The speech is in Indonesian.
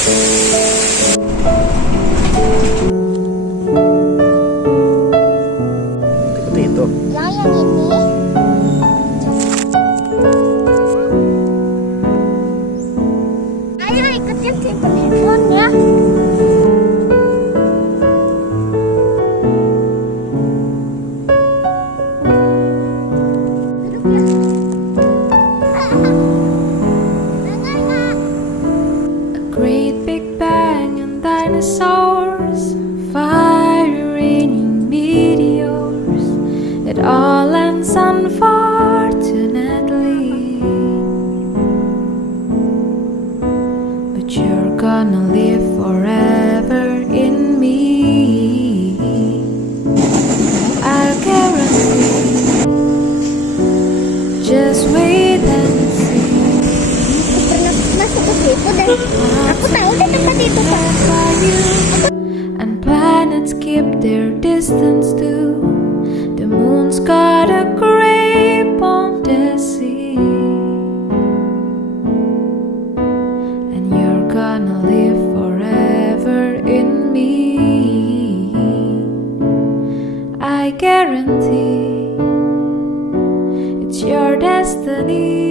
Seperti itu. Ya, yang ini. Ayo ikutin simpen handphone ya. Great big bang and dinosaurs, fire raining meteors. It all ends unfortunately, but you're gonna live forever in me. I guarantee. Just wait and see. Pernah masuk ke situ dan aku tahu deh tempat itu Pak. And planets keep their distance too. The moon's got a grip on the sea, and you're gonna live forever in me. I guarantee it's your destiny.